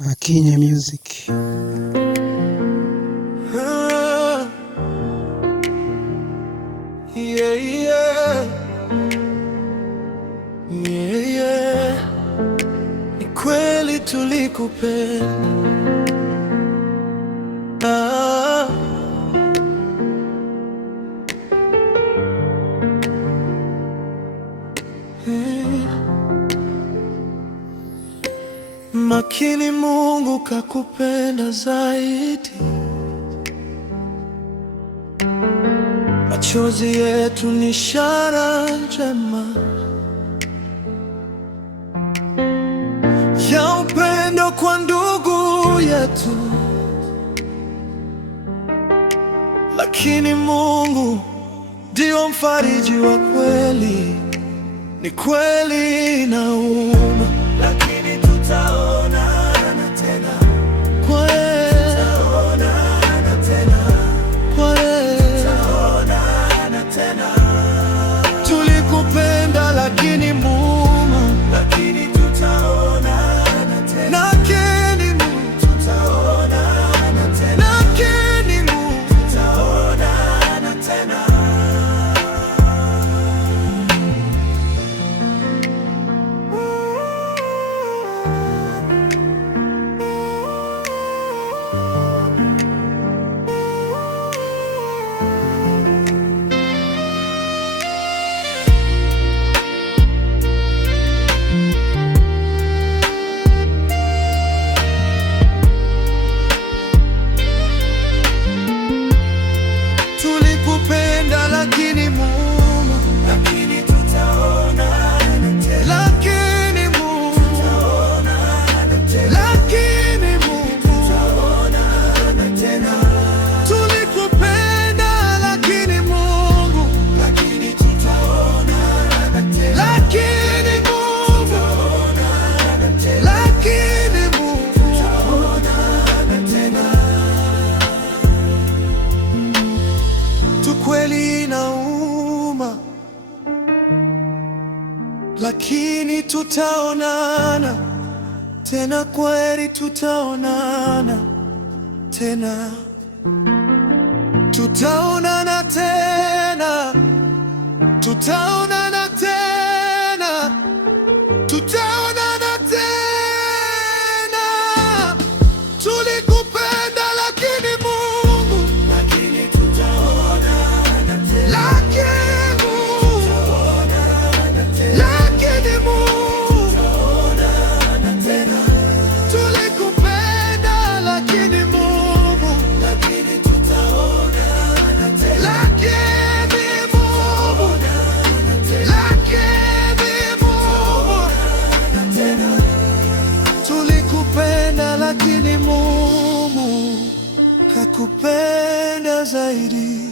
Makinya Music. Yeah, yeah. Yeah, yeah. Ni kweli tulikupenda. Makini Mungu kakupenda zaidi. Machozi yetu ni ishara njema ya upendo kwa ndugu yetu, lakini Mungu ndio mfariji wa kweli. Ni kweli inauma, lakini tutaonana tena. Tutaonana tena. Tutaonana tena. Tulikupenda lakini Mungu, lakini tutaonana tena. Lakini Mungu, tutaonana tena. Lakini Mungu, tutaonana tena. Tulikupenda lakini Mungu, lakini tutaonana tena. Lakini Mungu, tutaonana tena. Lakini Mungu, tutaonana tena. Tulikupenda lakini Mungu, lakini tutaonana tena. Lakini Mungu, tutaonana tena. Lakini Mungu, tutaonana tena. Kweli inauma, lakini tutaonana tena. Kweli tutaonana tena. Tutaonana tena. Tutaonana tena. Tutaonana tena. Tulikupenda lakini Mungu, lakini tutaonana tena. Lakini Mungu, tutaonana tena. Lakini Mungu, tutaonana tena. Tulikupenda lakini Mungu, lakini tutaonana tena. Lakini Mungu, tutaonana tena. Lakini Mungu, tutaonana tena. Tulikupenda lakini Mungu kakupenda zaidi.